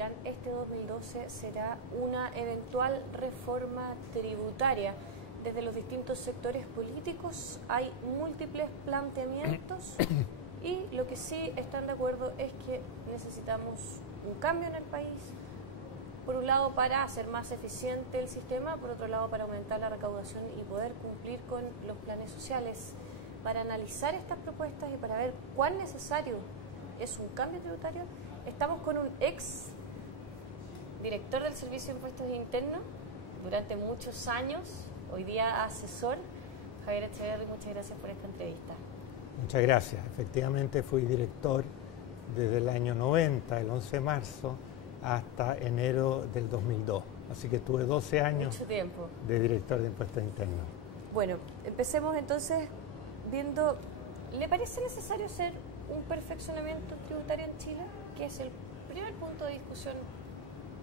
discutirán este 2012 será una eventual reforma tributaria. Desde los distintos sectores políticos hay múltiples planteamientos y lo que sí están de acuerdo es que necesitamos un cambio en el país, por un lado para hacer más eficiente el sistema, por otro lado para aumentar la recaudación y poder cumplir con los planes sociales. Para analizar estas propuestas y para ver cuán necesario es un cambio tributario, estamos con un ex director del Servicio de Impuestos Internos durante muchos años, hoy día asesor, Javier Echeverri. Muchas gracias por esta entrevista. Muchas gracias. Efectivamente fui director desde el año 90, el 11 de marzo, hasta enero del 2002. Así que tuve 12 años de director de Impuestos Internos. Bueno, empecemos entonces viendo, ¿le parece necesario hacer un perfeccionamiento tributario en Chile? Que es el primer punto de discusión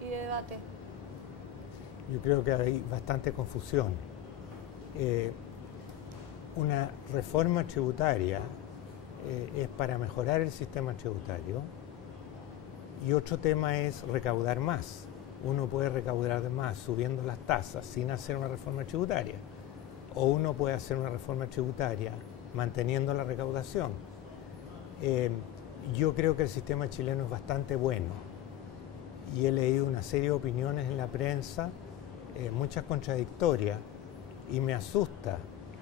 y de debate. Yo creo que hay bastante confusión. Una reforma tributaria es para mejorar el sistema tributario y otro tema es recaudar más. Uno puede recaudar más subiendo las tasas sin hacer una reforma tributaria, o uno puede hacer una reforma tributaria manteniendo la recaudación. Yo creo que el sistema chileno es bastante bueno y he leído una serie de opiniones en la prensa, muchas contradictorias, y me asusta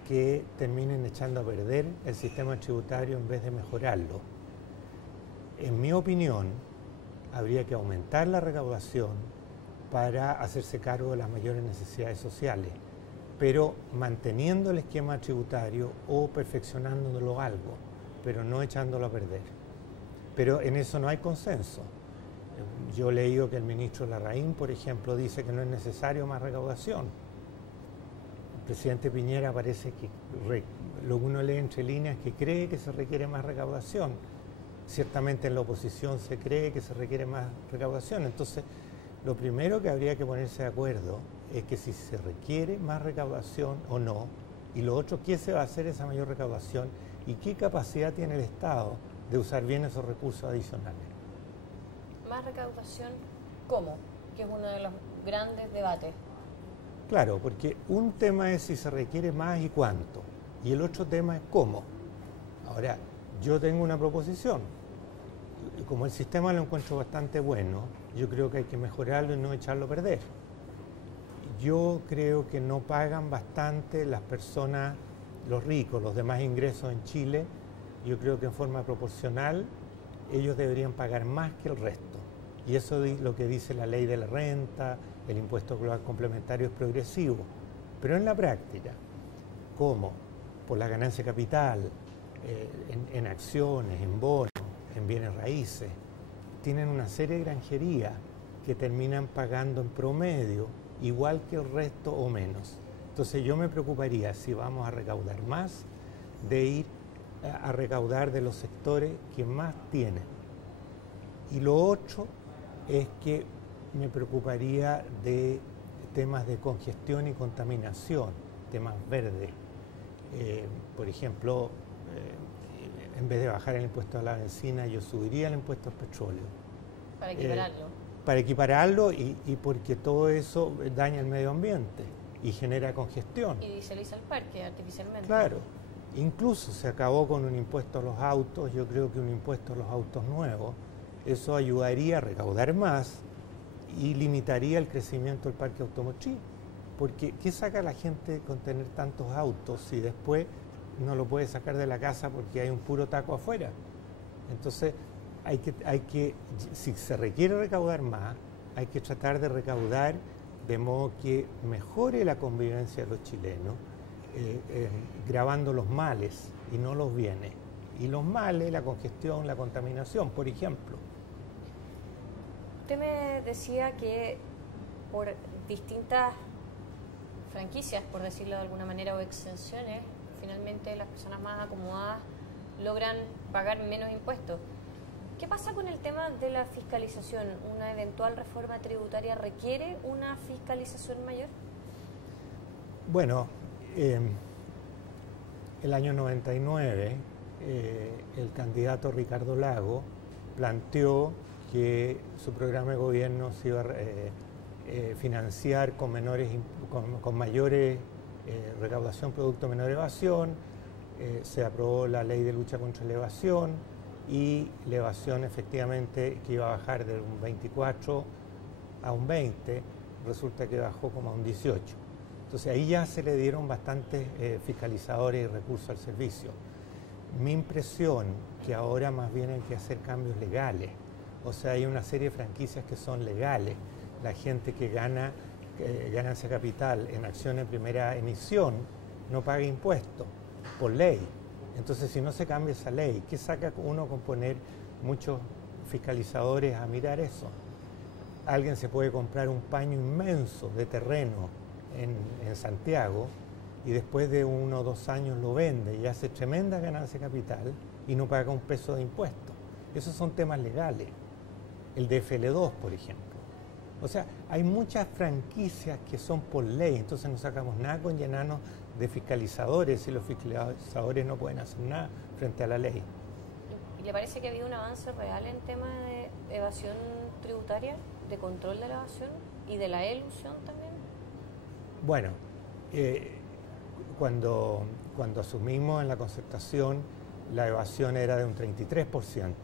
que terminen echando a perder el sistema tributario en vez de mejorarlo. En mi opinión, habría que aumentar la recaudación para hacerse cargo de las mayores necesidades sociales, pero manteniendo el esquema tributario o perfeccionándolo algo, pero no echándolo a perder. Pero en eso no hay consenso. Yo he leído que el ministro Larraín, por ejemplo, dice que no es necesario más recaudación. El presidente Piñera parece que, lo que uno lee entre líneas, que cree que se requiere más recaudación. Ciertamente en la oposición se cree que se requiere más recaudación. Entonces, lo primero que habría que ponerse de acuerdo es que si se requiere más recaudación o no, y lo otro, qué se va a hacer esa mayor recaudación y qué capacidad tiene el Estado de usar bien esos recursos adicionales. ¿Más recaudación cómo? Que es uno de los grandes debates. Claro, porque un tema es si se requiere más y cuánto, y el otro tema es cómo. Ahora, yo tengo una proposición. Como el sistema lo encuentro bastante bueno, yo creo que hay que mejorarlo y no echarlo a perder. Yo creo que no pagan bastante las personas, los ricos, los de más ingresos en Chile. Yo creo que en forma proporcional ellos deberían pagar más que el resto. Y eso es lo que dice la ley de la renta, el impuesto global complementario es progresivo. Pero en la práctica, ¿cómo? Por la ganancia de capital, en acciones, en bonos, en bienes raíces, tienen una serie de granjerías que terminan pagando en promedio igual que el resto o menos. Entonces yo me preocuparía, si vamos a recaudar más, de ir a recaudar de los sectores que más tienen. Y lo otro es que me preocuparía de temas de congestión y contaminación, temas verdes. Por ejemplo, en vez de bajar el impuesto a la benzina, yo subiría el impuesto al petróleo. Para equipararlo. Para equipararlo y porque todo eso daña el medio ambiente y genera congestión. Y dieseliza el parque artificialmente. Claro. Incluso se acabó con un impuesto a los autos. Yo creo que un impuesto a los autos nuevos, eso ayudaría a recaudar más y limitaría el crecimiento del parque automotriz. Porque ¿qué saca la gente con tener tantos autos si después no lo puede sacar de la casa porque hay un puro taco afuera? Entonces, si se requiere recaudar más, hay que tratar de recaudar de modo que mejore la convivencia de los chilenos, gravando los males y no los bienes. Y los males, la congestión, la contaminación, por ejemplo. Usted me decía que por distintas franquicias, por decirlo de alguna manera, o exenciones, finalmente las personas más acomodadas logran pagar menos impuestos. ¿Qué pasa con el tema de la fiscalización? ¿Una eventual reforma tributaria requiere una fiscalización mayor? Bueno, el año 99, el candidato Ricardo Lagos planteó que su programa de gobierno se iba a financiar con mayores recaudación producto de menor evasión. Se aprobó la ley de lucha contra la evasión y la evasión efectivamente que iba a bajar de un 24 a un 20, resulta que bajó como a un 18. Entonces ahí ya se le dieron bastantes fiscalizadores y recursos al servicio. Mi impresión que ahora más bien hay que hacer cambios legales, o sea, hay una serie de franquicias que son legales. La gente que gana ganancia capital en acción en primera emisión no paga impuestos por ley. Entonces, si no se cambia esa ley, ¿qué saca uno con poner muchos fiscalizadores a mirar eso? Alguien se puede comprar un paño inmenso de terreno en Santiago y después de 1 o 2 años lo vende y hace tremenda ganancia capital y no paga un peso de impuestos. Esos son temas legales. El DFL2, por ejemplo. O sea, hay muchas franquicias que son por ley, entonces no sacamos nada con llenarnos de fiscalizadores y los fiscalizadores no pueden hacer nada frente a la ley. ¿Y le parece que ha habido un avance real en tema de evasión tributaria, de control de la evasión y de la elusión también? Bueno, cuando asumimos en la concertación, la evasión era de un 33%.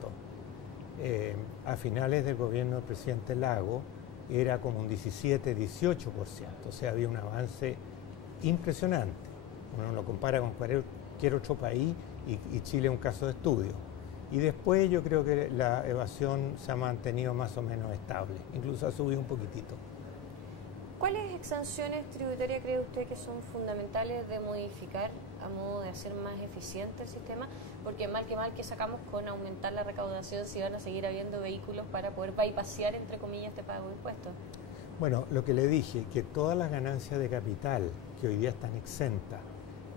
A finales del gobierno del presidente Lago era como un 17-18%, o sea, había un avance impresionante. Uno lo compara con cualquier otro país y Chile es un caso de estudio. Y después yo creo que la evasión se ha mantenido más o menos estable, incluso ha subido un poquitito. ¿Cuáles exenciones tributarias cree usted que son fundamentales de modificar a modo de hacer más eficiente el sistema? Porque mal que sacamos con aumentar la recaudación si van a seguir habiendo vehículos para poder bypassear, entre comillas, este pago de impuestos. Bueno, lo que le dije, que todas las ganancias de capital que hoy día están exentas,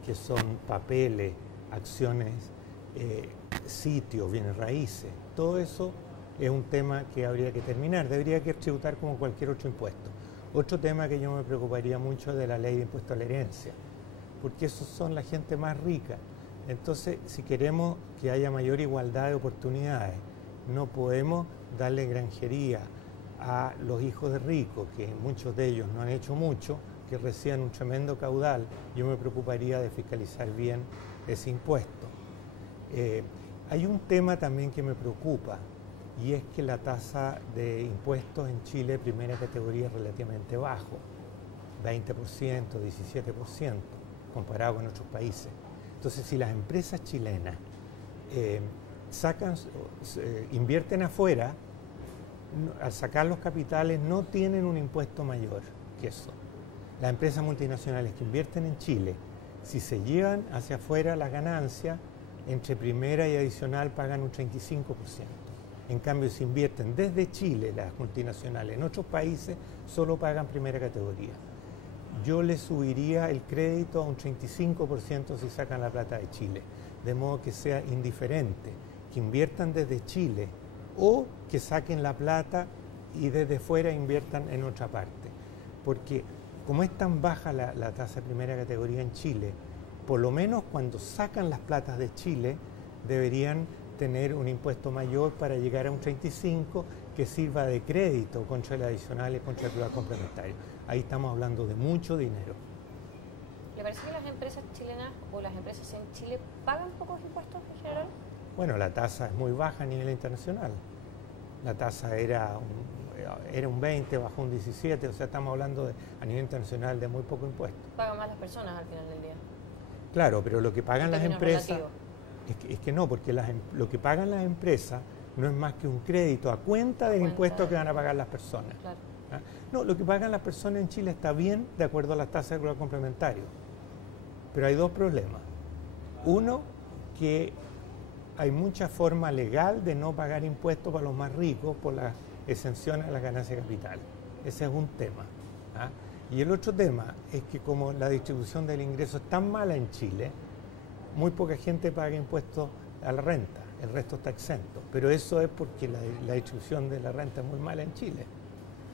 que son papeles, acciones, sitios, bienes raíces, todo eso es un tema que habría que terminar, debería que tributar como cualquier otro impuesto. Otro tema que yo me preocuparía mucho es de la ley de impuesto a la herencia, porque esos son la gente más rica. Entonces, si queremos que haya mayor igualdad de oportunidades, no podemos darle granjería a los hijos de ricos, que muchos de ellos no han hecho mucho, que reciban un tremendo caudal. Yo me preocuparía de fiscalizar bien ese impuesto. Hay un tema también que me preocupa, y es que la tasa de impuestos en Chile, primera categoría, es relativamente bajo, 20%, 17%, comparado con otros países. Entonces, si las empresas chilenas invierten afuera, al sacar los capitales no tienen un impuesto mayor que eso. Las empresas multinacionales que invierten en Chile, si se llevan hacia afuera las ganancias, entre primera y adicional pagan un 35%. En cambio, si invierten desde Chile las multinacionales en otros países, solo pagan primera categoría. Yo le subiría el crédito a un 35% si sacan la plata de Chile, de modo que sea indiferente, que inviertan desde Chile o que saquen la plata y desde fuera inviertan en otra parte. Porque como es tan baja la tasa de primera categoría en Chile, por lo menos cuando sacan las platas de Chile deberían tener un impuesto mayor para llegar a un 35% que sirva de crédito contra el adicional y contra el plural complementario. Ahí estamos hablando de mucho dinero. ¿Le parece que las empresas chilenas o las empresas en Chile pagan pocos impuestos en general? Bueno, la tasa es muy baja a nivel internacional. La tasa era un 20, bajó un 17, o sea, estamos hablando a nivel internacional de muy poco impuesto. Pagan más las personas al final del día. Claro, pero lo que pagan las empresas... Es que no, porque lo que pagan las empresas no es más que un crédito a cuenta del impuesto que van a pagar las personas. Claro. ¿Ah? No, lo que pagan las personas en Chile está bien de acuerdo a las tasas de plural complementario. Pero hay dos problemas. Uno, que hay mucha forma legal de no pagar impuestos para los más ricos por las exenciones a las ganancias de capital. Ese es un tema. ¿Ah? Y el otro tema es que como la distribución del ingreso es tan mala en Chile, muy poca gente paga impuestos a la renta, el resto está exento. Pero eso es porque la distribución de la renta es muy mala en Chile.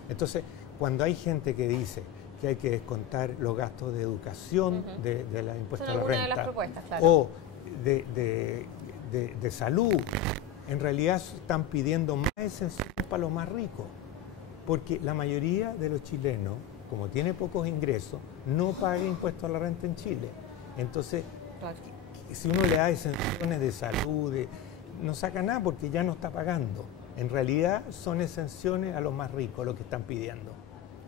Entonces, cuando hay gente que dice que hay que descontar los gastos de educación de la impuesto a la renta, de las propuestas, claro, o de salud, En realidad están pidiendo más exenciones para los más ricos, porque la mayoría de los chilenos, como tiene pocos ingresos, no paga impuestos a la renta en Chile. Entonces, Claro. si uno le da exenciones de salud, no saca nada porque ya no está pagando. En realidad son exenciones a los más ricos lo que están pidiendo.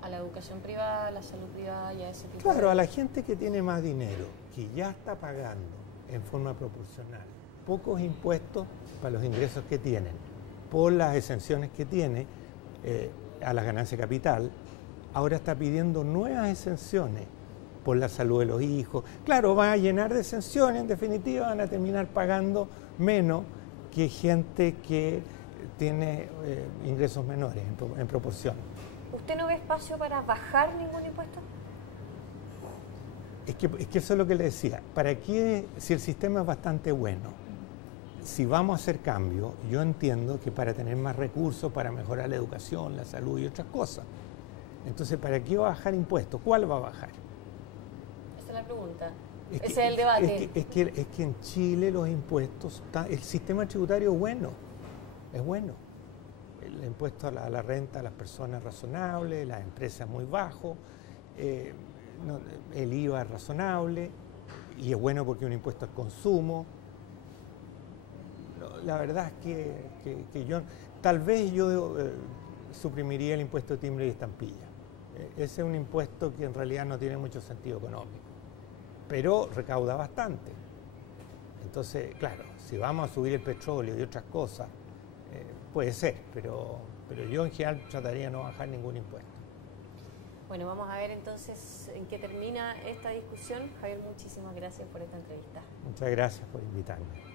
A la educación privada, a la salud privada y a ese tipo Claro, de... a la gente que tiene más dinero, que ya está pagando en forma proporcional pocos impuestos para los ingresos que tienen, por las exenciones que tiene a las ganancias de capital, ahora está pidiendo nuevas exenciones por la salud de los hijos. Claro, van a llenar de exenciones, en definitiva van a terminar pagando menos que gente que tiene ingresos menores en proporción. ¿Usted no ve espacio para bajar ningún impuesto? Es que eso es lo que le decía. ¿Para qué, si el sistema es bastante bueno? Si vamos a hacer cambios, yo entiendo que para tener más recursos, para mejorar la educación, la salud y otras cosas. Entonces, ¿para qué va a bajar impuestos? ¿Cuál va a bajar? Esa es la pregunta. Ese es el debate. Es que en Chile los impuestos, el sistema tributario es bueno. Es bueno. El impuesto a la renta a las personas razonables, las empresas muy bajo, el IVA es razonable y es bueno porque es un impuesto al consumo. La verdad es que yo, tal vez yo suprimiría el impuesto de timbre y estampilla. Ese es un impuesto que en realidad no tiene mucho sentido económico, pero recauda bastante. Entonces, claro, si vamos a subir el petróleo y otras cosas, puede ser, pero yo en general trataría de no bajar ningún impuesto. Bueno, vamos a ver entonces en qué termina esta discusión. Javier, muchísimas gracias por esta entrevista. Muchas gracias por invitarme.